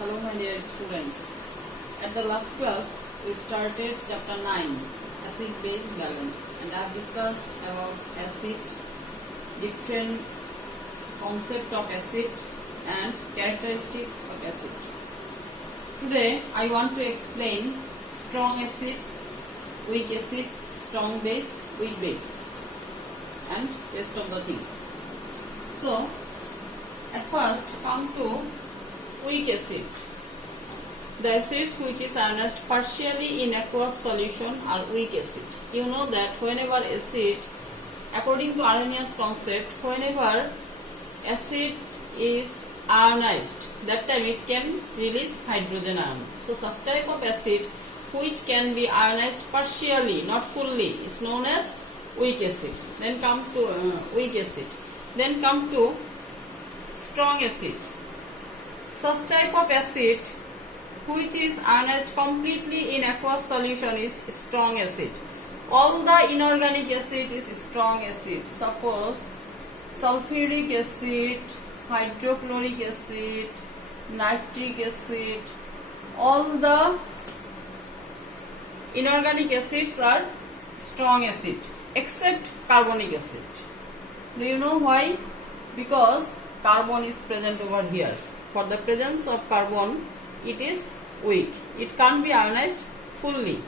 Hello my dear students. At the last class we started chapter 9 acid base balance, and I have discussed about acid, different concept of acid and characteristics of acid. Today I want to explain strong acid, weak acid, strong base, weak base and rest of the things. So at first come to weak acid. The acids which is ionized partially in aqueous solution are weak acid. You know that whenever acid, according to Arrhenius concept, whenever acid is ionized, that time it can release hydrogen ion. So such type of acid which can be ionized partially, not fully, is known as weak acid. Then come to weak acid. Then come to strong acid. Such type of acid which is ionized completely in aqueous solution is strong acid. All the inorganic acid is strong acid. Suppose sulfuric acid, hydrochloric acid, nitric acid, all the inorganic acids are strong acid except carbonic acid. Do you know why? Because carbon is present over here. For the presence of carbon, it is weak. It can't be ionized fully.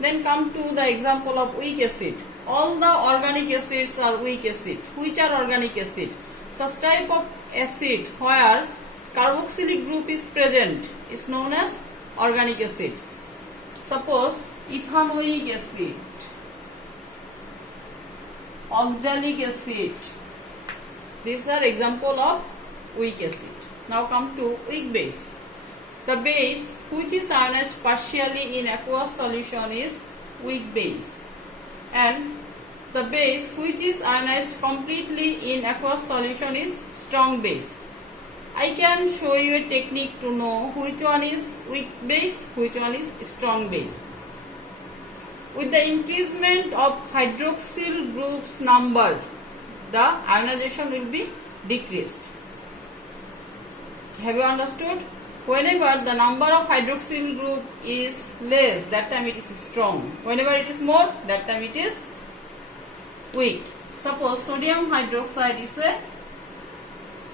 Then come to the example of weak acid. All the organic acids are weak acid. Which are organic acid? Such type of acid where carboxylic group is present is known as organic acid. Suppose ethanoic acid, oxalic acid. These are example of weak acid. Now come to weak base. The base which is ionized partially in aqueous solution is weak base, and the base which is ionized completely in aqueous solution is strong base. I can show you a technique to know which one is weak base, which one is strong base. With the increasement of hydroxyl groups number, the ionization will be decreased. Have you understood? Whenever the number of hydroxyl group is less, that time it is strong. Whenever it is more, that time it is weak. Suppose sodium hydroxide is a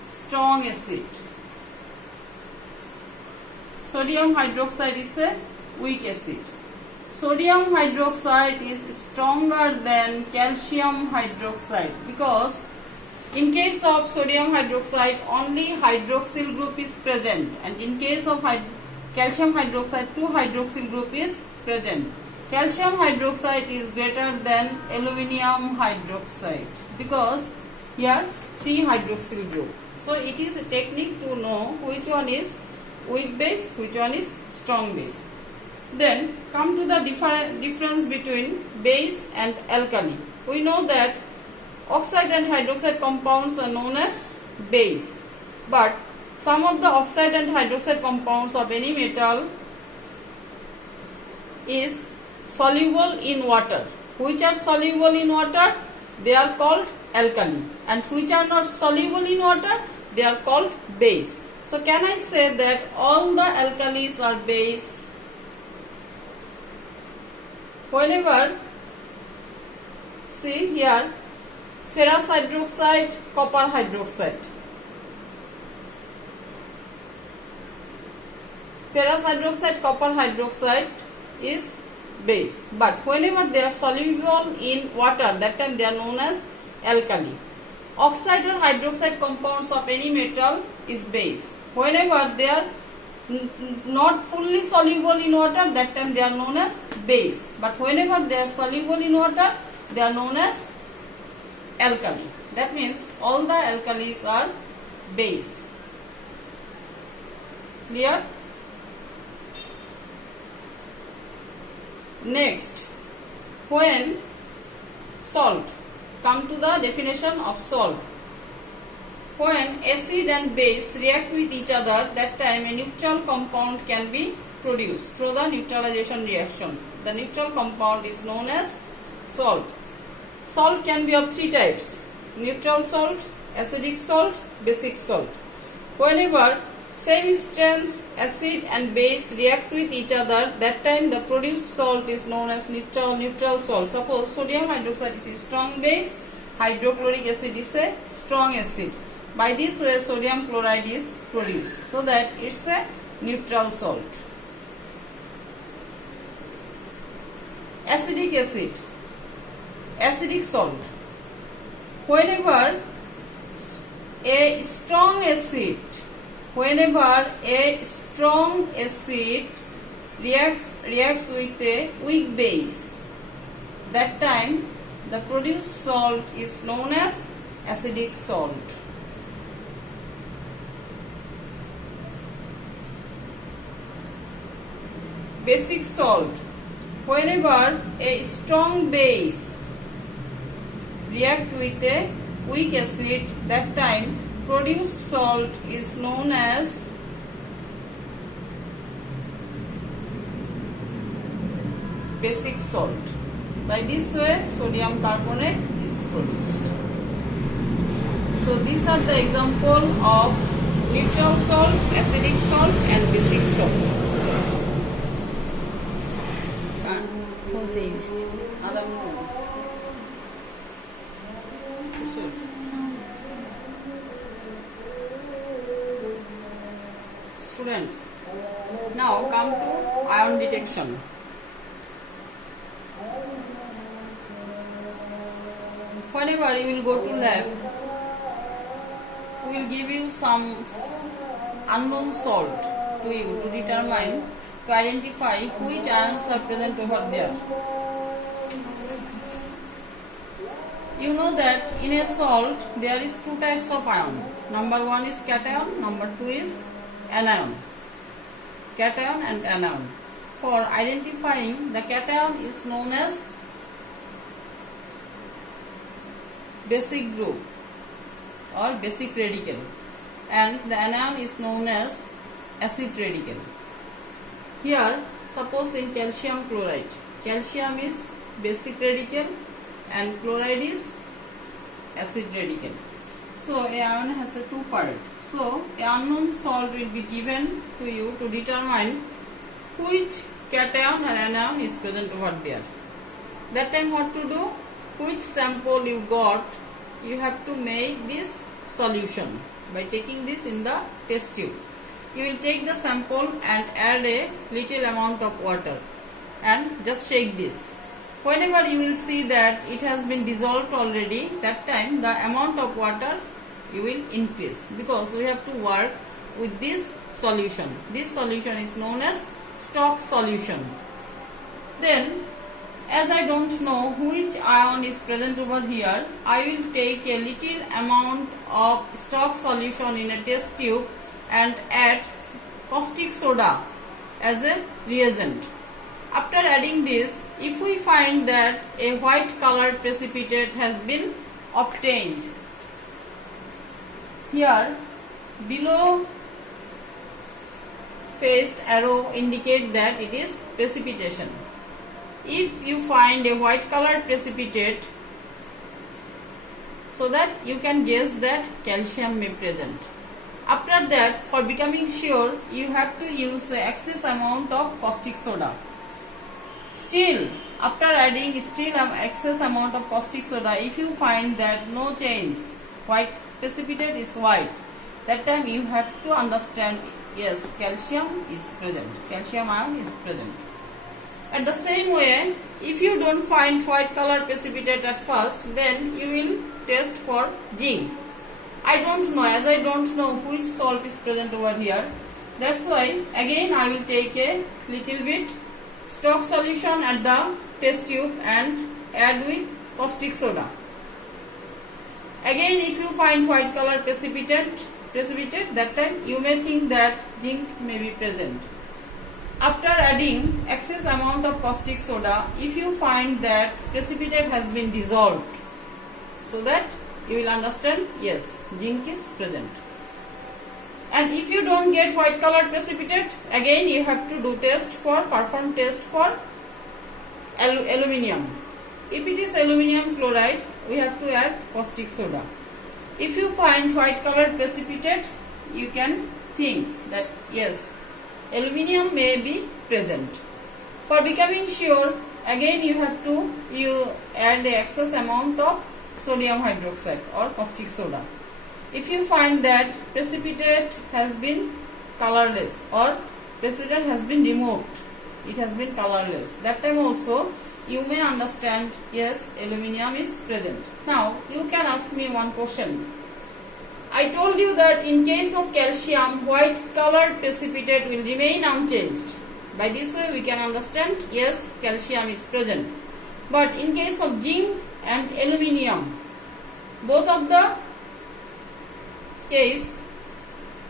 strong acid. Sodium hydroxide is a weak acid. Sodium hydroxide is stronger than calcium hydroxide because in case of sodium hydroxide only hydroxyl group is present, and in case of calcium hydroxide 2 hydroxyl group is present. Calcium hydroxide is greater than aluminium hydroxide because here 3 hydroxyl group. So it is a technique to know which one is weak base, which one is strong base. Then come to the difference between base and alkali. We know that oxide and hydroxide compounds are known as base, but some of the oxide and hydroxide compounds of any metal is soluble in water. Which are soluble in water? They are called alkali, and which are not soluble in water? They are called base. So can I say that all the alkalis are base? Whenever, see here, ferrous hydroxide, copper hydroxide. Ferrous hydroxide, copper hydroxide is base. But whenever they are soluble in water, that time they are known as alkali. Oxide or hydroxide compounds of any metal is base. Whenever they are not fully soluble in water, that time they are known as base. But whenever they are soluble in water, they are known as alkali. That means all the alkalis are base. Clear? Next, when salt, come to the definition of salt. When acid and base react with each other, that time a neutral compound can be produced through the neutralization reaction. The neutral compound is known as salt. Salt can be of 3 types: neutral salt, acidic salt, basic salt. Whenever Same instance, acid and base react with each other. That time the produced salt is known as neutral salt. Suppose sodium hydroxide is a strong base, hydrochloric acid is a strong acid. By this way sodium chloride is produced, so that it's a neutral salt. Acidic acid, acidic salt. Whenever a strong acid reacts with a weak base, that time the produced salt is known as acidic salt. Basic salt. Whenever a strong base reacts with a weak acid, that time produced salt is known as basic salt. By this way sodium carbonate is produced. So these are the example of neutral salt, acidic salt and basic salt. Students, now come to ion detection. Whenever you will go to lab, we will give you some unknown salt to you to determine, to identify which ions are present over there. You know that in a salt there is two types of ion. Number one is cation, number two is anion. Cation and anion. For identifying the cation is known as basic group or basic radical, and the anion is known as acid radical. Here, suppose in calcium chloride, calcium is basic radical and chloride is acid radical. So a ion has a two part. So a unknown salt will be given to you to determine which cation or anion is present over there. That time what to do? Which sample you got, you have to make this solution by taking this in the test tube. You will take the sample and add a little amount of water and just shake this. Whenever you will see that it has been dissolved already, that time the amount of water you will increase, because we have to work with this solution. This solution is known as stock solution. Then, as I don't know which ion is present over here, I will take a little amount of stock solution in a test tube and add caustic soda as a reagent. After adding this, if we find that a white colored precipitate has been obtained, here below faced arrow indicate that it is precipitation. If you find a white colored precipitate, so that you can guess that calcium may present. After that, for becoming sure, you have to use the excess amount of caustic soda. Still, after adding excess amount of caustic soda, if you find that no change, white precipitate is white, that time you have to understand, yes, calcium is present, calcium ion is present. At the same way, if you don't find white color precipitate at first, then you will test for zinc. I don't know, as I don't know which salt is present over here, that's why again I will take a little bit stock solution at the test tube and add with caustic soda. Again, if you find white color precipitate, that time you may think that zinc may be present. After adding excess amount of caustic soda, if you find that precipitate has been dissolved, so that you will understand, yes, zinc is present. And if you don't get white colored precipitate, again you have to do perform test for aluminium. If it is aluminium chloride, we have to add caustic soda. If you find white colored precipitate, you can think that yes, aluminium may be present. For becoming sure, again you have to add the excess amount of sodium hydroxide or caustic soda. If you find that precipitate has been colorless or precipitate has been removed, it has been colorless, that time also you may understand yes, aluminium is present. Now you can ask me one question. I told you that in case of calcium, white colored precipitate will remain unchanged. By this way we can understand yes, calcium is present. But in case of zinc and aluminium, both of the case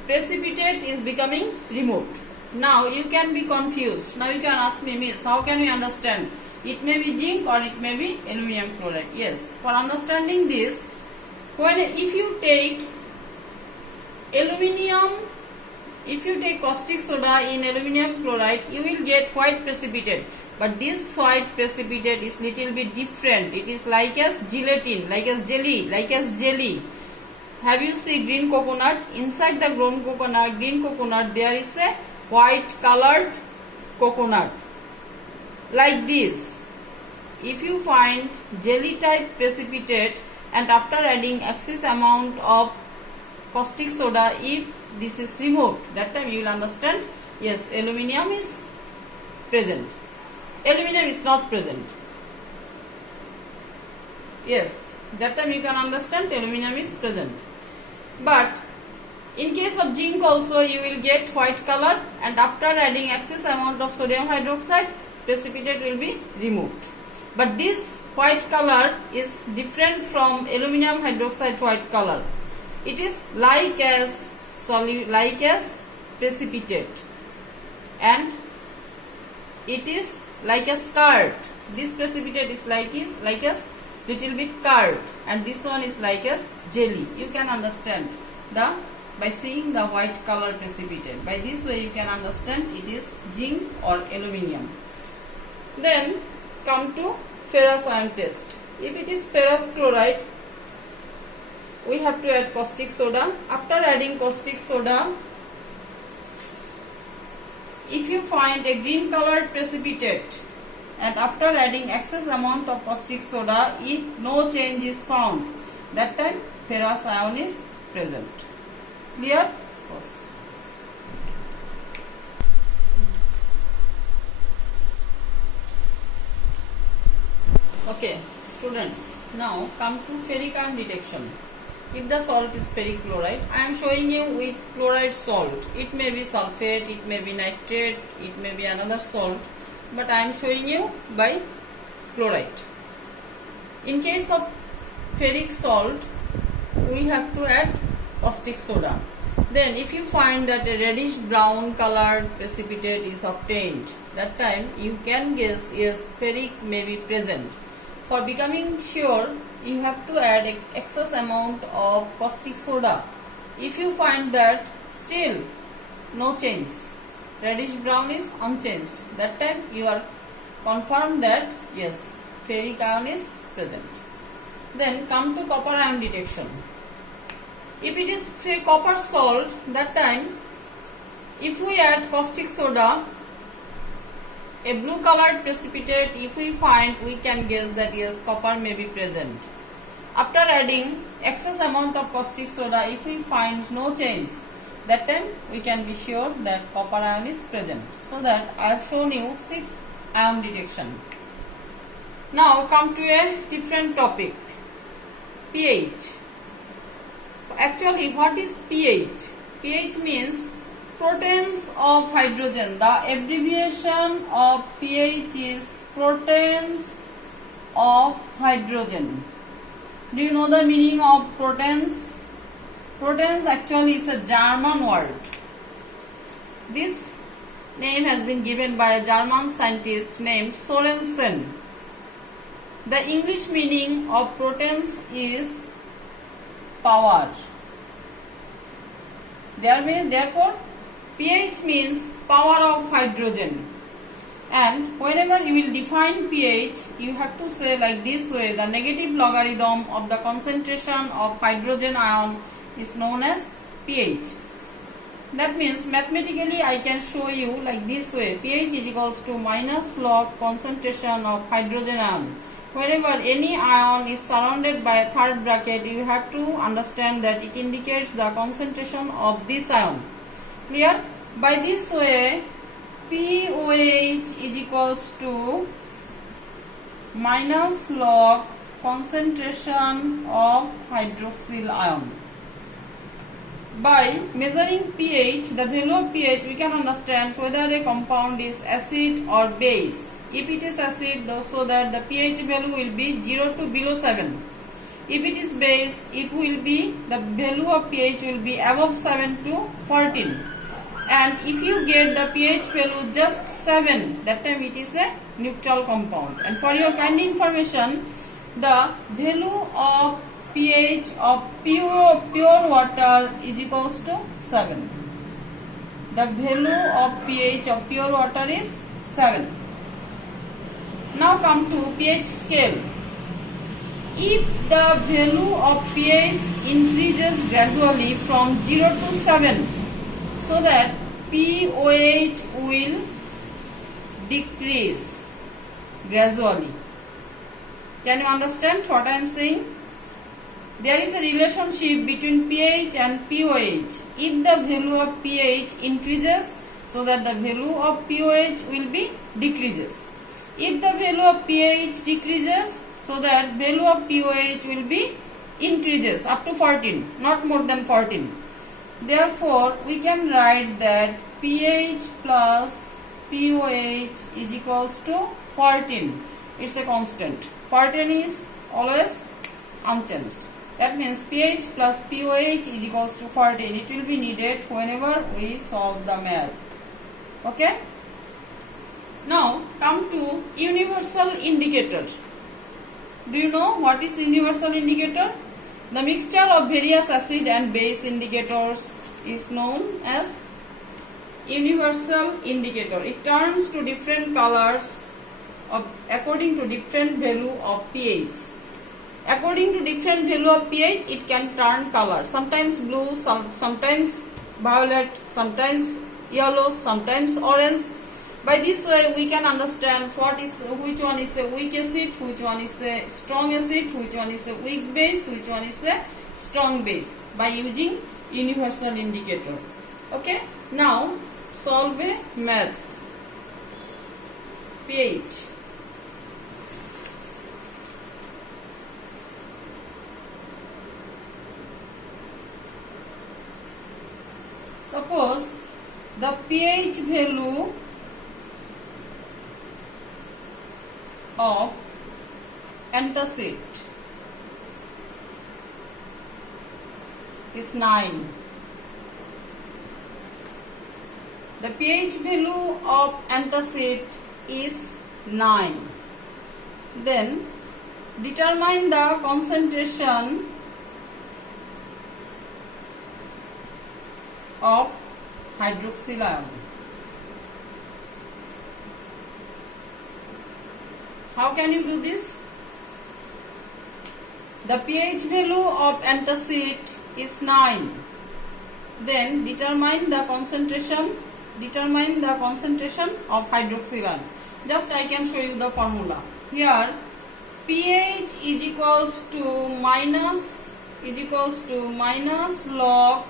precipitate is becoming removed. Now you can be confused. Now you can ask me, Miss, how can we understand? It may be zinc or it may be aluminum chloride. Yes, for understanding this, if you take aluminium, if you take caustic soda in aluminum chloride, you will get white precipitate. But this white precipitate is little bit different. It is like as gelatin, like as jelly. Have you seen green coconut? Inside the green coconut, there is a white colored coconut. Like this. If you find jelly type precipitate and after adding excess amount of caustic soda, if this is removed, that time you will understand yes, aluminium is present. Aluminium is not present. Yes, that time you can understand aluminium is present. But in case of zinc also you will get white color and after adding excess amount of sodium hydroxide, precipitate will be removed. But this white color is different from aluminum hydroxide white color. It is like as precipitate and it is like as curd. This precipitate is like as little bit curd and this one is like as jelly. You can understand by seeing the white color precipitate. By this way you can understand it is zinc or aluminium. Then come to ferrous ion test. If it is ferrous chloride, we have to add caustic soda. After adding caustic soda, if you find a green colored precipitate and after adding excess amount of caustic soda, if no change is found, that time ferrous ion is present. Clear? Yes. Okay, students, now come to ferric ion detection. If the salt is ferric chloride, I am showing you with chloride salt. It may be sulfate, it may be nitrate, it may be another salt, but I am showing you by chloride. In case of ferric salt, we have to add caustic soda. Then if you find that a reddish brown colored precipitate is obtained, that time you can guess yes, ferric may be present. For becoming sure, you have to add excess amount of caustic soda. If you find that still no change, reddish brown is unchanged, that time you are confirmed that yes, ferric ion is present. Then come to copper ion detection. If it is copper salt, that time if we add caustic soda, a blue colored precipitate, if we find, we can guess that yes, copper may be present. After adding excess amount of caustic soda, if we find no change, that time we can be sure that copper ion is present. So that I have shown you 6 ion detection. Now come to a different topic, pH. Actually, what is pH? pH means protons of hydrogen. The abbreviation of pH is protons of hydrogen. Do you know the meaning of protons? Protons actually is a German word. This name has been given by a German scientist named Sorensen. The English meaning of protons is power. Therefore, pH means power of hydrogen. And whenever you will define pH, you have to say like this way: the negative logarithm of the concentration of hydrogen ion is known as pH. That means mathematically I can show you like this way. pH is equals to minus log concentration of hydrogen ion. Whenever any ion is surrounded by a third bracket, you have to understand that it indicates the concentration of this ion. Clear? By this way, POH is equals to minus log concentration of hydroxyl ion. By measuring pH, the value of pH, we can understand whether a compound is acid or base. If it is acid, so that the pH value will be 0 to below 7. If it is base, it will be, the value of pH will be above 7 to 14. And if you get the pH value just 7, that time it is a neutral compound. And for your kind information, the value of pH of pure water is equals to 7. The value of pH of pure water is 7. Now come to pH scale. If the value of pH increases gradually from 0 to 7, so that POH will decrease gradually. Can you understand what I am saying? There is a relationship between pH and POH. If the value of pH increases, so that the value of POH will be decreases. If the value of pH decreases, so that value of POH will be increases up to 14, not more than 14. Therefore, we can write that pH plus POH is equals to 14. It's a constant. 14 is always unchanged. That means pH plus POH is equals to 14. It will be needed whenever we solve the math. Okay? Now come to universal indicator. Do you know what is universal indicator? The mixture of various acid and base indicators is known as universal indicator. It turns to different colors according to different value of pH. According to different value of pH, it can turn color. Sometimes blue, sometimes violet, sometimes yellow, sometimes orange. By this way, we can understand which one is a weak acid, which one is a strong acid, which one is a weak base, which one is a strong base, by using universal indicator. Okay. Now solve a math. pH. Suppose the pH value of antacid is 9. The pH value of antacid is 9. Then determine the concentration of hydroxyl ion. How can you do this? The pH value of antacid is 9. Then determine the concentration of hydroxyl ion. Just I can show you the formula. Here pH is equals to minus log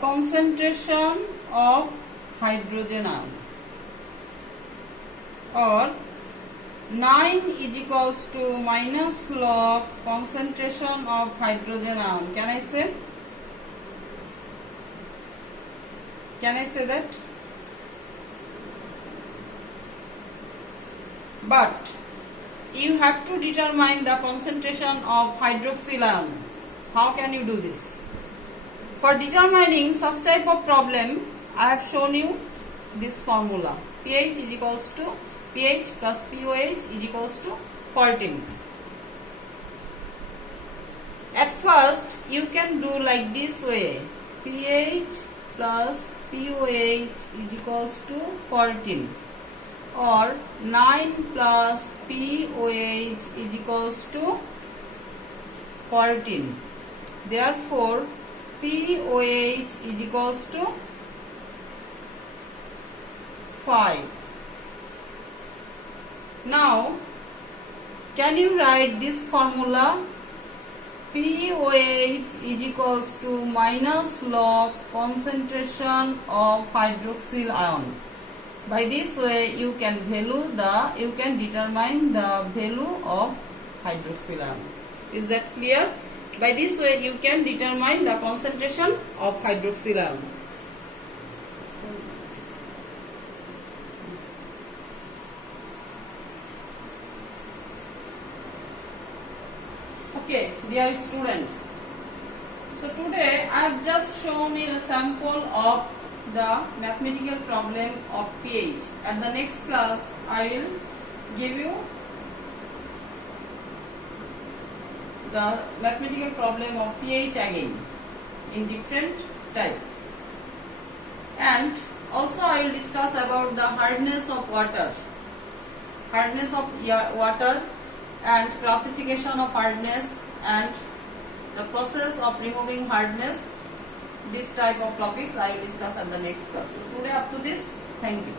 concentration of hydrogen ion, or 9 is equals to minus log concentration of hydrogen ion. Can I say that? But you have to determine the concentration of hydroxyl ion. How can you do this? For determining such type of problem, I have shown you this formula. pH is equals to pH plus POH is equals to 14. At first, you can do like this way. pH plus POH is equals to 14, or 9 plus POH is equals to 14. Therefore, POH is equals to 5. Now, can you write this formula? POH is equals to minus log concentration of hydroxyl ion. By this way, you can determine the value of hydroxyl ion. Is that clear? By this way, you can determine the concentration of hydroxyl ion. Okay, dear students. So today I have just shown you a sample of the mathematical problem of pH. At the next class, I will give you the mathematical problem of pH again in different type. And also I will discuss about the hardness of water. Hardness of water and classification of hardness and the process of removing hardness. This type of topics I will discuss at the next class. So today up to this, thank you.